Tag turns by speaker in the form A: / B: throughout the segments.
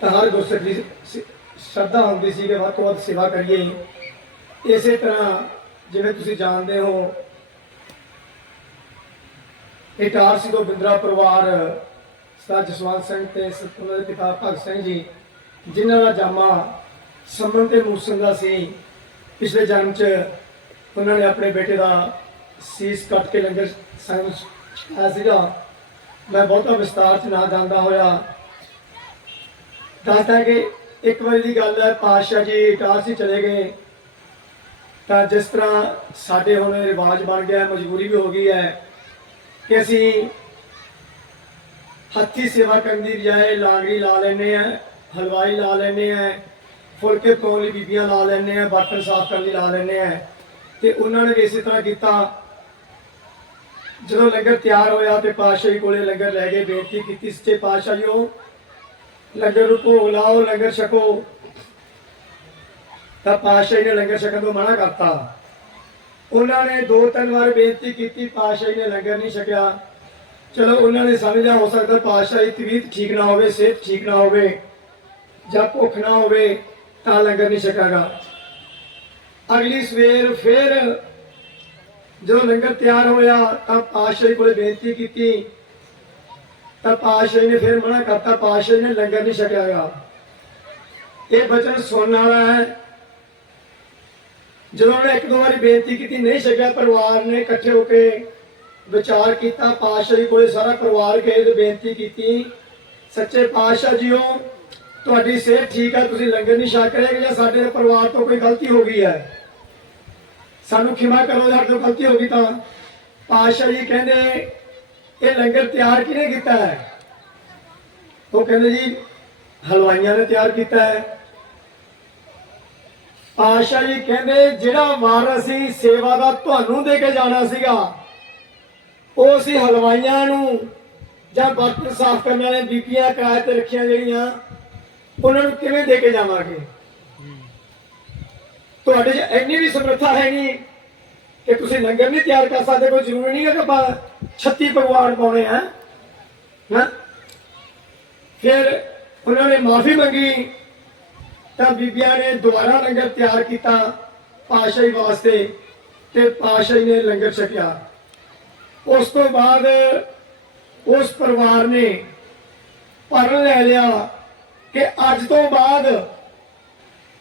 A: ਤਾਂ ਹਰ ਗੁਰਸਿੱਖ ਦੀ ਸ਼ਰਧਾ ਹੁੰਦੀ ਸੀ ਕਿ ਵੱਧ ਤੋਂ ਵੱਧ ਸੇਵਾ ਕਰੀਏ। ਇਸੇ ਤਰ੍ਹਾਂ ਜਿਵੇਂ ਤੁਸੀਂ ਜਾਣਦੇ ਹੋ, ਇਟਾਰ ਸਿੰਘ ਤੋਂ ਬਿੰਦਰਾ ਪਰਿਵਾਰ, ਸਰਦਾਰ ਜਸਵੰਤ ਸਿੰਘ ਤੇ ਉਹਨਾਂ ਦੇ ਪਿਤਾ ਭਗਤ ਸਿੰਘ ਜੀ, ਜਿਨ੍ਹਾਂ ਦਾ ਜਾਮਾ ਸੰਮਨ ਤੇ ਮੂਸਨ ਦਾ ਸੀ, ਪਿਛਲੇ ਜਨਮ 'ਚ ਉਹਨਾਂ ਨੇ ਆਪਣੇ ਬੇਟੇ ਦਾ ਸੀਸ ਕੱਟ ਕੇ ਲੰਗਰ ਸੰਗ ਛਕਾਇਆ ਸੀਗਾ। ਮੈਂ ਬਹੁਤਾ ਵਿਸਤਾਰ 'ਚ ਨਾ ਜਾਂਦਾ ਹੋਇਆ। ਦੱਸਦਾ ਕਿ ਇੱਕ ਵਾਰੀ ਦੀ ਗੱਲ ਹੈ, ਪਾਤਸ਼ਾਹ ਜੀ ਇਟਾਰਸੀ ਚਲੇ ਗਏ। ਤਾਂ ਜਿਸ ਤਰ੍ਹਾਂ ਸਾਡੇ ਹੁਣ ਰਿਵਾਜ ਬਣ ਗਿਆ, ਮਜਬੂਰੀ ਵੀ ਹੋ ਗਈ ਹੈ ਕਿ ਅਸੀਂ ਹੱਥੀ ਸੇਵਾ ਕਰਨ ਦੀ ਬਜਾਏ ਲਾਂਗੜੀ ਲਾ ਲੈਨੇ ਆ ਹਲਵਾਈ ਲਾ ਲੈਨੇ ਆ ਫੁਲਕੇ ਪਾਉਣ ਲਈ ਬੀਬੀਆਂ ਲਾ ਲੈਨੇ ਆ ਬਰਤਨ ਸਾਫ਼ ਕਰਨ ਲਈ ਲਾ ਲੈਨੇ ਆ ਤੇ ਉਹਨਾਂ ਨੇ ਵੀ ਇਸੇ ਤਰ੍ਹਾਂ ਕੀਤਾ। ਜਦੋਂ ਲੰਗਰ ਤਿਆਰ ਹੋਇਆ ਤੇ ਪਾਤਸ਼ਾਹ ਜੀ ਕੋਲੇ ਲੰਗਰ ਲੈ ਕੇ ਬੇਨਤੀ ਕੀਤੀ, ਸੱਚੇ ਪਾਤਸ਼ਾਹ ਜੀ ਉਹ ਲੰਗਰ ਨੂੰ ਭੋਗ ਲਾਓ ਲੰਗਰ ਛਕੋ। ਤਾਂ ਪਾਤਸ਼ਾਹ ਨੇ ਲੰਗਰ ਛਕਣ ਤੋਂ ਮਨਾ ਕਰਤਾ। ਉਹਨਾਂ ਨੇ ਦੋ ਤਿੰਨ ਵਾਰ ਬੇਨਤੀ ਕੀਤੀ, ਪਾਤਸ਼ਾਹ ਨੇ ਲੰਗਰ ਨਹੀਂ ਛਕਿਆ। ਚਲੋ, ਉਹਨਾਂ ਨੇ ਸਮਝਿਆ ਹੋ ਸਕਦਾ ਪਾਤਸ਼ਾਹ ਦੀ ਤਬੀਅਤ ਠੀਕ ਨਾ ਹੋਵੇ, ਸਿਹਤ ਠੀਕ ਨਾ ਹੋਵੇ, ਜਾਂ ਭੁੱਖ ਨਾ ਹੋਵੇ, ਤਾਂ ਲੰਗਰ ਨਹੀਂ ਛਕਾਗਾ। ਅਗਲੀ ਸਵੇਰ ਫਿਰ ਜਦੋਂ ਲੰਗਰ ਤਿਆਰ ਹੋਇਆ, ਤਾਂ ਪਾਤਸ਼ਾਹ ਜੀ ਕੋਲੇ ਬੇਨਤੀ ਕੀਤੀ ਤਾਂ ਪਾਤਸ਼ਾਹ ਜੀ ਨੇ ਫਿਰ ਮਨਾ ਕਰਤਾ, ਪਾਤਸ਼ਾਹ ਜੀ ਨੇ ਲੰਗਰ ਨਹੀਂ ਛਕਿਆਗਾ ਇਹ ਬਚਨ ਸੁਣਨ ਵਾਲਾ ਹੈ। ਜਦੋਂ ਉਹਨੇ ਇੱਕ ਦੋ ਵਾਰੀ ਬੇਨਤੀ ਕੀਤੀ, ਨਹੀਂ ਛਕਿਆ, ਪਰਿਵਾਰ ਨੇ ਇਕੱਠੇ ਹੋ ਕੇ ਵਿਚਾਰ ਕੀਤਾ, ਪਾਤਸ਼ਾਹ ਜੀ ਕੋਲੇ ਸਾਰਾ ਪਰਿਵਾਰ ਗਏ ਤੇ ਬੇਨਤੀ ਕੀਤੀ, ਸੱਚੇ ਪਾਤਸ਼ਾਹ ਜੀਓ, ਤੁਹਾਡੀ ਸਿਹਤ ਠੀਕ ਹੈ ਤੁਸੀਂ ਲੰਗਰ ਨਹੀਂ ਛਕ ਰਹੇ ਜਾਂ ਸਾਡੇ ਪਰਿਵਾਰ ਤੋਂ ਕੋਈ ਗਲਤੀ ਹੋ ਗਈ ਹੈ? ਸਾਨੂੰ ਖਿਮਾ ਕਰੋ, ਸਾਡੇ ਤੋਂ ਗਲਤੀ ਹੋ ਗਈ ਤਾਂ ਪਾਤਸ਼ਾਹ ਜੀ ਕਹਿੰਦੇ ਇਹ ਲੰਗਰ ਤਿਆਰ ਕਿਹਨੇ ਕੀਤਾ ਹੈ? ਉਹ ਕਹਿੰਦੇ ਜੀ, ਹਲਵਾਈਆਂ ਨੇ ਤਿਆਰ ਕੀਤਾ ਹੈ। ਪਾਤਸ਼ਾਹ ਜੀ ਕਹਿੰਦੇ, ਜਿਹੜਾ ਵਾਰ ਅਸੀਂ ਸੇਵਾ ਦਾ ਤੁਹਾਨੂੰ ਦੇ ਕੇ ਜਾਣਾ ਸੀਗਾ, ਉਹ ਅਸੀਂ ਹਲਵਾਈਆਂ ਨੂੰ ਜਾਂ ਬਰਤਨ ਸਾਫ਼ ਕਰਨ ਵਾਲੇ ਬੀਬੀਆਂ ਕਿਰਾਏ ਤੇ ਰੱਖੀਆਂ ਜਿਹੜੀਆਂ, ਉਹਨਾਂ ਨੂੰ ਕਿਵੇਂ ਦੇ ਕੇ ਜਾਵਾਂਗੇ? ਤੁਹਾਡੇ 'ਚ ਇੰਨੀ ਵੀ ਸਮਰੱਥਾ ਹੈ ਨਹੀਂ ਕਿ ਤੁਸੀਂ ਲੰਗਰ ਨਹੀਂ ਤਿਆਰ ਕਰ ਸਕਦੇ, ਕੋਈ ਜ਼ਰੂਰੀ ਨਹੀਂ ਹੈ ਕਿ 36 ਪਕਵਾਨ ਪਾਉਣੇ ਆ, ਹਾਂ? ਫਿਰ ਉਹਨਾਂ ਨੇ ਮਾਫੀ ਮੰਗੀ, ਤਾਂ ਬੀਬੀਆਂ ਨੇ ਦੁਬਾਰਾ ਲੰਗਰ ਤਿਆਰ ਕੀਤਾ ਪਾਸ਼ਾਹੀ ਵਾਸਤੇ ਤੇ ਪਾਸ਼ਾਹੀ ਨੇ ਲੰਗਰ ਛਕਿਆ। ਉਸ ਤੋਂ ਬਾਅਦ ਉਸ ਪਰਿਵਾਰ ਨੇ ਭਰਨ ਲੈ ਲਿਆ ਕਿ ਅੱਜ ਤੋਂ ਬਾਅਦ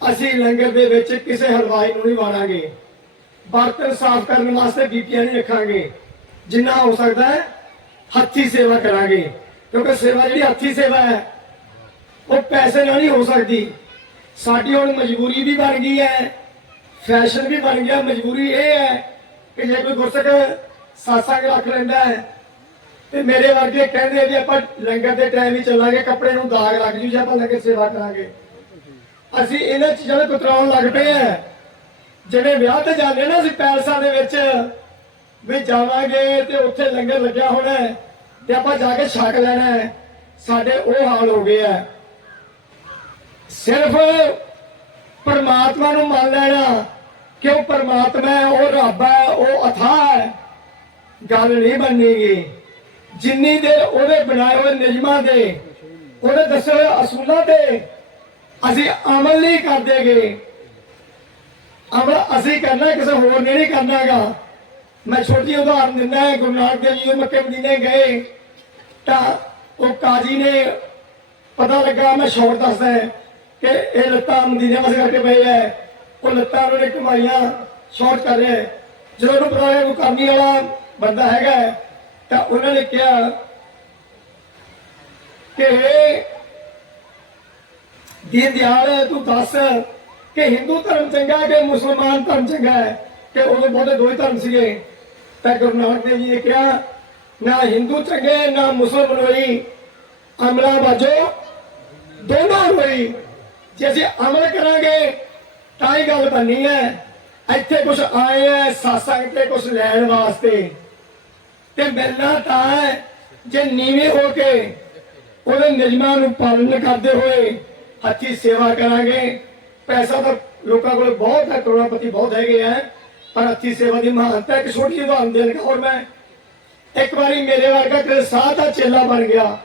A: ਅਸੀਂ ਲੰਗਰ ਦੇ ਵਿੱਚ ਕਿਸੇ ਹਲਵਾਈ ਨੂੰ ਨਹੀਂ ਵਾੜਾਂਗੇ ਬਰਤਨ ਸਾਫ਼ ਕਰਨ ਵਾਸਤੇ ਬੀਬੀਆਂ ਨਹੀਂ ਰੱਖਾਂਗੇ। ਜਿੰਨਾ ਹੋ ਸਕਦਾ ਹੈ, ਹੱਥੀ ਸੇਵਾ ਕਰਾਂਗੇ। ਕਿਉਂਕਿ ਸੇਵਾ ਜਿਹੜੀ ਹੱਥੀ ਸੇਵਾ ਹੈ, ਉਹ ਪੈਸੇ ਨਾਲ ਨਹੀਂ ਹੋ ਸਕਦੀ। ਸਾਡੀ ਹੁਣ ਮਜਬੂਰੀ ਵੀ ਬਣ ਗਈ ਹੈ, ਫੈਸ਼ਨ ਵੀ ਬਣ ਗਿਆ, ਮਜਬੂਰੀ ਇਹ ਹੈ ਕਿ ਜੇ ਕੋਈ ਗੁਰਸਿੱਖ ਸਾਸਾਂਗ ਰੱਖ ਲੈਂਦਾ ਹੈ, ਤੇ ਮੇਰੇ ਵਰਗੇ ਕਹਿੰਦੇ ਵੀ ਆਪਾਂ ਲੰਗਰ ਦੇ ਟਾਈਮ ਹੀ ਚੱਲਾਂਗੇ, ਕੱਪੜੇ ਨੂੰ ਦਾਗ ਲੱਗ ਜੂ ਜੇ ਆਪਾਂ ਲੰਗਰ ਸੇਵਾ ਕਰਾਂਗੇ। ਅਸੀਂ ਇਹਨਾਂ ਚੀਜ਼ਾਂ ਨੂੰ ਕੁਤਰਾਉਣ ਲੱਗ ਪਏ ਆ ਜਿਹੜੇ ਵਿਆਹ ਤੇ ਜਾਂਦੇ ਨਾ ਅਸੀਂ ਪੈਲਸਾਂ ਦੇ ਵਿੱਚ ਵੀ ਜਾਵਾਂਗੇ ਤੇ ਉੱਥੇ ਲੰਗਰ ਲੱਗਿਆ ਹੋਣਾ ਤੇ ਆਪਾਂ ਜਾ ਕੇ ਛਕ ਲੈਣਾ ਸਾਡੇ ਉਹ ਹਾਲ ਹੋ ਗਏ ਆ। ਸਿਰਫ ਪਰਮਾਤਮਾ ਨੂੰ ਮੰਨ ਲੈਣਾ ਕਿ ਉਹ ਪਰਮਾਤਮਾ ਹੈ, ਉਹ ਰੱਬ ਹੈ, ਉਹ ਅਥਾਹ ਹੈ। ਗੱਲ ਨਹੀਂ ਬਣਨੀਗੀ ਜਿੰਨੀ ਦੇਰ ਉਹਦੇ ਬਣਾਏ ਹੋਏ ਨਿਯਮਾਂ ਦੇ, ਉਹਦੇ ਦੱਸੇ ਹੋਏ ਅਸੂਲਾਂ ਤੇ ਅਸੀਂ ਅਮਲ ਨਹੀਂ ਕਰਦੇਗੇ ਅਮਲ ਅਸੀਂ ਕਰਨਾ, ਕਿਸੇ ਹੋਰ ਨੇ ਨਹੀਂ ਕਰਨਾਗਾ। ਮੈਂ ਛੋਟੀ ਉਦਾਹਰਨ ਦਿੰਦਾ ਹਾਂ, ਗੁਰੂ ਨਾਨਕ ਦੇਵ ਜੀ ਮੱਕੇ ਮਦੀਨੇ ਗਏ। ਤਾਂ ਉਹ ਕਾਜੀ ਨੇ ਪਤਾ ਲੱਗਾ, ਮੈਂ ਸ਼ੌਰ ਦੱਸਦਾ ਕਿ ਇਹ ਲੱਤਾਂ ਮਦੀਨੇ ਵਸੇ ਕਰਕੇ ਪਏ ਐ ਉਹ ਲੱਤਾਂ ਉਹਨਾਂ ਨੇ ਕਮਾਈਆਂ ਕਰ ਰਿਹਾ ਜਦੋਂ ਉਹਨੂੰ ਪਤਾ ਲੱਗਾ ਕਰਨੀ ਵਾਲਾ ਬੰਦਾ ਹੈਗਾ ਤਾਂ ਉਹਨਾਂ ਨੇ ਕਿਹਾ ਕਿ ਦੀਨ ਦਿਆਲ, ਤੂੰ ਦੱਸ ਕਿ ਹਿੰਦੂ ਧਰਮ ਚੰਗਾ ਹੈ ਕਿ ਮੁਸਲਮਾਨ ਧਰਮ ਚੰਗਾ ਹੈ? ਕਿ ਉਦੋਂ ਬਹੁਤੇ ਦੋ ਹੀ ਧਰਮ ਸੀਗੇ। ਤਾਂ ਗੁਰੂ ਨਾਨਕ ਦੇਵ ਜੀ ਨੇ ਕਿਹਾ, ਨਾ ਹਿੰਦੂ ਚੰਗੇ, ਨਾ ਮੁਸਲਮਾਨ ਹੋਈ। ਅਮਲਾ ਬਾਜੋ, ਦੋਨੋਂ ਹੋਈ। ਜੇ ਅਸੀਂ ਅਮਲ ਕਰਾਂਗੇ, ਤਾਂ ਹੀ ਗੱਲ ਬਣਨੀ ਹੈ। ਇੱਥੇ ਕੁਝ ਆਏ ਐ ਸਾਸਾਂ ਤੇ ਕੁਝ ਲੈਣ ਵਾਸਤੇ। ਤੇ ਮਿਲਣਾ ਤਾਂ ਹੈ, ਜੇ ਨੀਵੇਂ ਹੋ ਕੇ ਉਹਦੇ ਨਿਯਮਾਂ ਨੂੰ ਪਾਲਣ ਕਰਦੇ ਹੋਏ ਅੱਛੀ ਸੇਵਾ ਕਰਾਂਗੇ। ਪੈਸਾ ਤਾਂ ਲੋਕਾਂ ਕੋਲ ਬਹੁਤ ਹੈ ਕਰੋੜਪਤੀ ਬਹੁਤ ਹੈਗੇ ਆ। ਪਰ ਹੱਥੀ ਸੇਵਾ ਦੀ ਮਹਾਨਤਾ ਇੱਕ ਛੋਟੀ ਜਿਹੀ ਉਦਾਹਰਨ ਦੇਣ ਔਰ ਮੈਂ ਇੱਕ ਵਾਰੀ ਮੇਰੇ ਵਰਗਾ ਕਿ ਸਾਹ ਦਾ ਚੇਲਾ ਬਣ ਗਿਆ।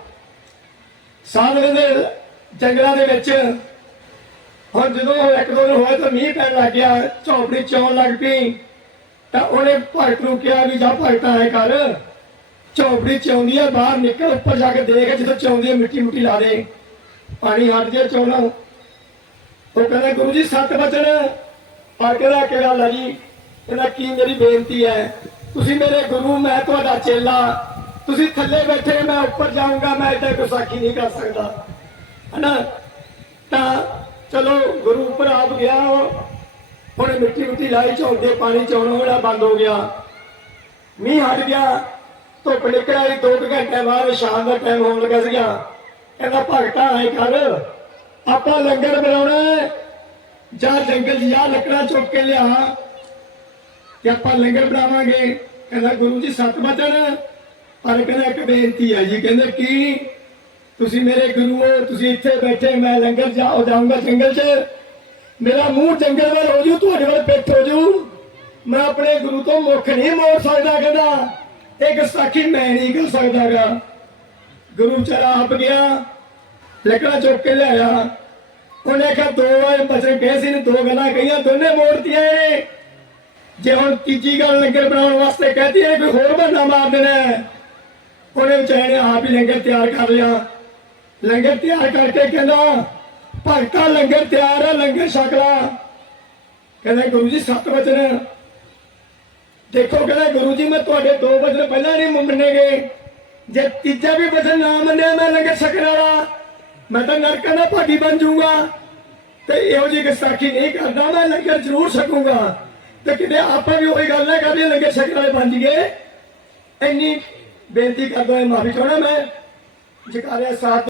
A: ਸਾਧ ਕਹਿੰਦੇ ਜੰਗਲਾਂ ਦੇ ਵਿੱਚ ਹੁਣ ਜਦੋਂ ਇੱਕ ਦੋ ਦਿਨ ਹੋਇਆ ਤਾਂ ਮੀਂਹ ਪੈਣ ਲੱਗ ਗਿਆ, ਝੌਂਪੜੀ ਚੌਣ ਲੱਗ ਪਈ। ਤਾਂ ਉਹਨੇ ਭਗਤ ਨੂੰ ਕਿਹਾ ਵੀ ਜਾ ਭਗਤਾ ਐ ਕਰ। ਝੌਂਪੜੀ ਚੌਂਦੀ ਆ, ਬਾਹਰ ਨਿਕਲ, ਉੱਪਰ ਜਾ ਕੇ ਦੇਖ ਜਦੋਂ ਚੌਂਦੀ ਆ, ਮਿੱਟੀ ਮੁੱਟੀ ਲਾ ਦੇ। ਪਾਣੀ ਹਟ ਜੇ ਚੌਣਾ। ਉਹ ਕਹਿੰਦਾ, ਗੁਰੂ ਜੀ, ਸੱਤ ਬਚਣ ਪਰ ਕਹਿੰਦਾ ਕਿ ਗੱਲ ਜੀ? ਕਹਿੰਦਾ ਕੀ ਮੇਰੀ ਬੇਨਤੀ ਹੈ? ਤੁਸੀਂ ਮੇਰੇ ਗੁਰੂ, ਮੈਂ ਤੁਹਾਡਾ ਚੇਲਾ। ਤੁਸੀਂ ਥੱਲੇ ਬੈਠੇ, ਮੈਂ ਉੱਪਰ ਜਾਊਂਗਾ, ਮੈਂ ਇੱਥੇ ਕੋਈ ਨਹੀਂ ਕਰ ਸਕਦਾ। ਹਨਾ? ਤਾਂ ਚਲੋ, ਗੁਰੂ ਉੱਪਰ ਆਪ ਗਿਆ ਉਹ। ਮਿੱਟੀ ਮਿੱਟੀ ਲਾਈ ਝੋਂਦੇ ਪਾਣੀ ਚੋਣੋਂ ਵਾਲਾ ਬੰਦ ਹੋ ਗਿਆ। ਮੀਂਹ ਹਟ ਗਿਆ। ਧੁੱਪ ਨਿਕਲ ਆਈ। ਦੋ ਕੁ ਘੰਟੇ ਬਾਅਦ ਸ਼ਾਮ ਦਾ ਟਾਈਮ ਹੋਣ ਲੱਗਾ ਸੀਗਾ। ਕਹਿੰਦਾ, ਭਗਤਾ, ਆਏ ਕਰ। ਆਪਾਂ ਲੰਗਰ ਬਣਾਉਣਾ ਜਾਂ ਜੰਗਲ 'ਚ ਜਾ ਲੱਕੜਾਂ ਚੁੱਕ ਕੇ ਲਿਆ। ਕਿ ਆਪਾਂ ਲੰਗਰ ਬਣਾਵਾਂਗੇ, ਕਹਿੰਦਾ ਗੁਰੂ ਜੀ ਸਤ ਬਚਨ, ਪਰ ਕਹਿੰਦਾ ਇੱਕ ਬੇਨਤੀ ਹੈ ਜੀ, ਕਹਿੰਦੇ ਕੀ ਤੁਸੀਂ ਮੇਰੇ ਗੁਰੂ ਹੋ ਤੁਸੀਂ ਇੱਥੇ ਬੈਠੇ, ਮੈਂ ਲੰਗਰ ਜਾ ਜਾਊਂਗਾ ਜੰਗਲ 'ਚ। ਮੇਰਾ ਮੂੰਹ ਜੰਗਲ ਵੱਲ ਹੋ ਜੂ, ਤੁਹਾਡੇ ਵੱਲ ਪਿੱਠ ਹੋ ਜੂ। ਮੈਂ ਆਪਣੇ ਗੁਰੂ ਤੋਂ ਮੁੱਖ ਨਹੀਂ ਮੋੜ ਸਕਦਾ, ਕਹਿੰਦਾ। ਇਹ ਗੁਸਤਾਖੀ ਮੈਂ ਨਹੀਂ ਕਰ ਸਕਦਾਗਾ। ਗੁਰੂ ਚਰਾ ਆਪ ਗਿਆ, ਲੱਕੜਾ ਚੁੱਕ ਕੇ ਲਿਆਇਆ। ਉਹਨੇ ਕਿਹਾ, ਦੋ ਵਾਰ ਬਚਨ ਕਹੇ ਸੀ ਨੇ ਦੋ ਗੱਲਾਂ ਕਹੀਆਂ, ਦੋਨੇ ਮੋੜਤੀਆਂ ਨੇ ਜੇ ਹੁਣ ਤੀਜੀ ਗੱਲ ਲੰਗਰ ਬਣਾਉਣ ਵਾਸਤੇ ਕਹਤੀ ਹੈ, ਕੋਈ ਹੋਰ ਬੰਦਾ ਮਾਰ ਦੇਣਾ ਉਹਨੇ ਵਿਚਾਰੇ ਆਪ ਹੀ ਲੰਗਰ ਤਿਆਰ ਕਰ ਲਿਆ। ਲੰਗਰ ਤਿਆਰ ਕਰਕੇ ਕਹਿੰਦਾ, ਭਗਤਾ ਲੰਗਰ ਤਿਆਰ ਹੈ, ਲੰਗਰ ਛਕਲਾ ਕਹਿੰਦਾ, ਗੁਰੂ ਜੀ, ਸੱਤ ਵਚਨ ਦੇਖੋ, ਕਹਿੰਦਾ, ਗੁਰੂ ਜੀ, ਮੈਂ ਤੁਹਾਡੇ ਦੋ ਵਚਨ ਪਹਿਲਾਂ ਨਹੀਂ ਮੰਨੇ ਗਏ ਜੇ ਤੀਜਾ ਵੀ ਵਚਨ ਨਾ ਮੰਨਿਆ, ਮੈਂ ਲੰਗਰ ਛਕਣ ਵਾਲਾ। ਮੈਂ ਤਾਂ ਨਰਕਾਂ ਦਾ ਭਾਗੀ ਬਣ ਜਾਊਂਗਾ। ਤੇ ਇਹੋ ਜਿਹੀ ਗੁਸਤਾਖੀ ਨਹੀਂ ਕਰਦਾ, ਮੈਂ ਲੰਗਰ ਜ਼ਰੂਰ ਛਕੂਗਾ। ਤੇ ਕਿਤੇ ਆਪਾਂ ਵੀ ਉਹੀ ਗੱਲ ਨਾ ਕਰਦੇ ਲੰਗਰ ਛਕਣ ਵਾਲੇ ਬਣ ਜੀਏ ਇੰਨੀ ਬੇਨਤੀ ਕਰਦਾ ਹਾਂ, ਮਾਫੀ ਚਾਹਣਾ ਮੈਂ। ਜਕਾਰਿਆ ਸਾਥ